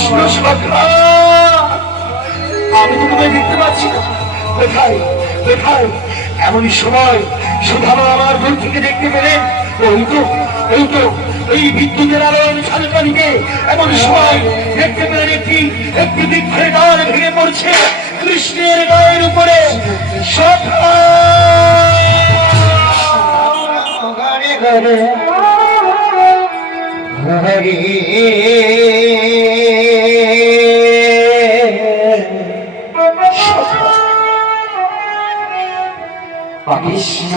কৃষ্ণ শাখা, আমি তো তোমায় দেখতে পাচ্ছি না। কোথায় কোথায়? এমনই সময় সুধামা আমার দূর থেকে দেখতে পেলেন, ওই তো এই তো এই বিদ্যুতের আলোর ঝলকানিতে এমন সময় দেখতে পেলেন একটি একটি বৃক্ষের ডাল ভেঙে পড়ছে কৃষ্ণের গায়ের উপরে। শাখা কৃষ্ণ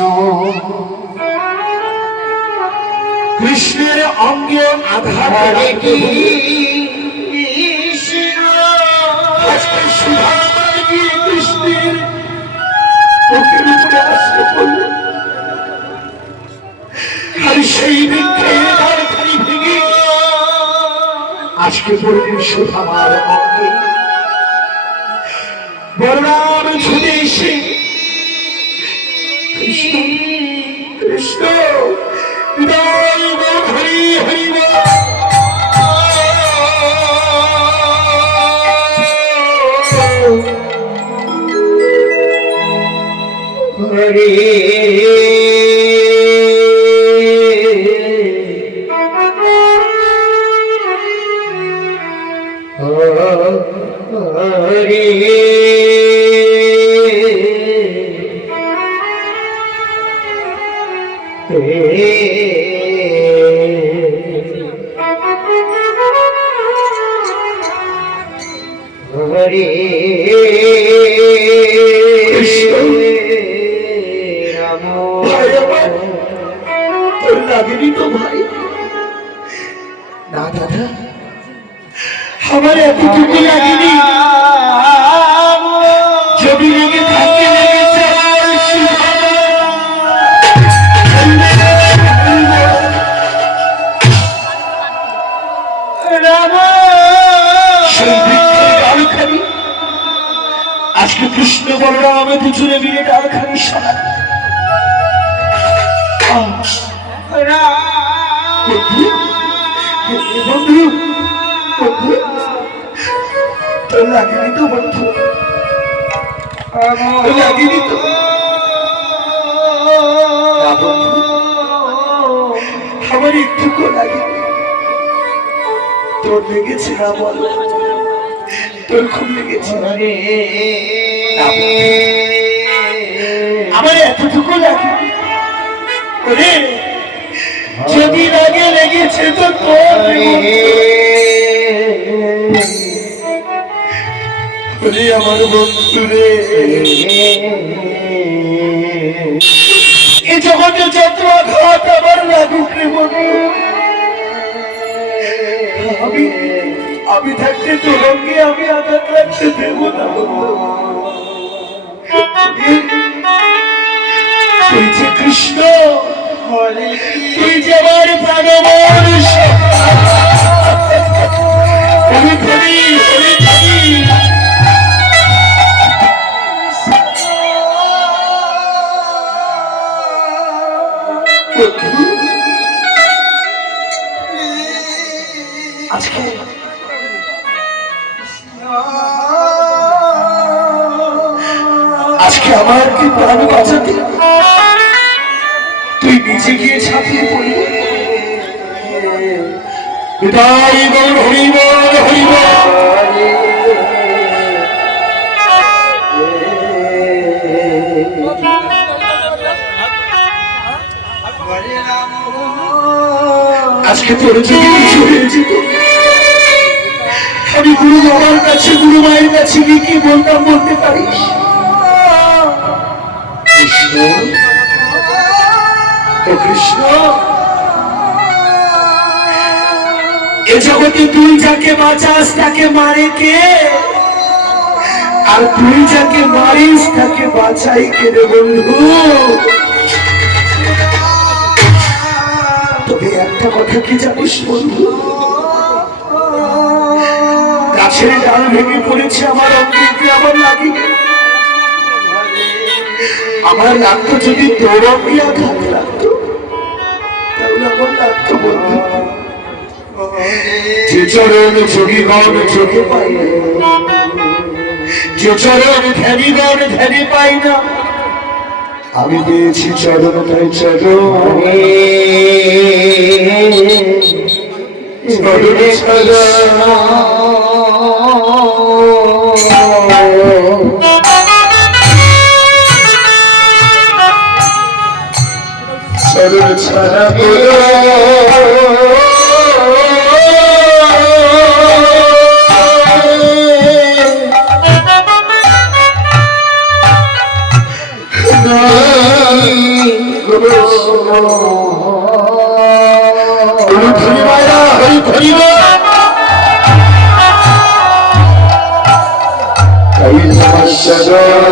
কৃষ্ণের অঙ্গে আঘাত কি কৃষ্ণের বুকের উপরে আসতে পড়লেন, আর সেই বৃক্ষের ডালখানি ভেঙে আজকে পড়লেন সুধামার অঙ্গে। বলরাম ছুটে এসে কৃষ্ণ কৃষ্ণ হরি হরি হরে হরে রাম তোর লাগেনি তো ভাই? না দাদা, আমার এতটুকু লাগেনি। যদি লেগে থাকে লেগেছে আজকে কৃষ্ণ বলরাম দুজনে মিলে ডালখানি সরা। বন্ধু বন্ধু, তোর লাগেনি তো বন্ধু? লাগেনি তো? আমার একটুকু লাগেনি। তোর লেগেছে না বল? তোর খুব লেগেছে। আমার এতটুকু লাগেনি। ওরে যদি লাগে লেগেছে তো তোর। আমার বন্ধু রে, এ জগতে যত আঘাত আমার লাগুক রে বন্ধু, আমি থাকতে তোর অঙ্গে আমি আঘাত রাখতে দেব না। তুই যে কৃষ্ণ, তুই যে আমার প্রাণমন। হরি হরি হরি হরি আজকে আজকে আমার কি প্রাণ বাঁচাতে তুই নিজে গিয়ে ছাপিয়ে পড়লি। হৃদয় বল হরি বল হরি বল। আজকে তোর যদি কিছু হয়ে যেত, আমি গুরু বাবার কাছে গুরু মায়ের কাছে গিয়ে কি বলতাম বলতে পারিস? কৃষ্ণ ও কৃষ্ণ, এ জগতে তুই যাকে বাঁচাস তাকে মারে কে, আর তুই যাকে মারিস তাকে বাঁচাই কে রে বন্ধু? তবে একটা কথা কি জানিস বন্ধু, গাছের ডাল ভেঙে পড়েছে আমার অঙ্গে, আমার লাগি। আমার লাগতো যদি তোর অঙ্গে আঘাত লাগতো, তাহলে আমার লাগতো বন্ধু। যে চরণ যোগীগণ চোখে পাই না, যে চরণ ধ্যানীগণ ধ্যানে পাই না, আমি পেয়েছি চরণ তাই চরণ চরণ ছাড়া চরণ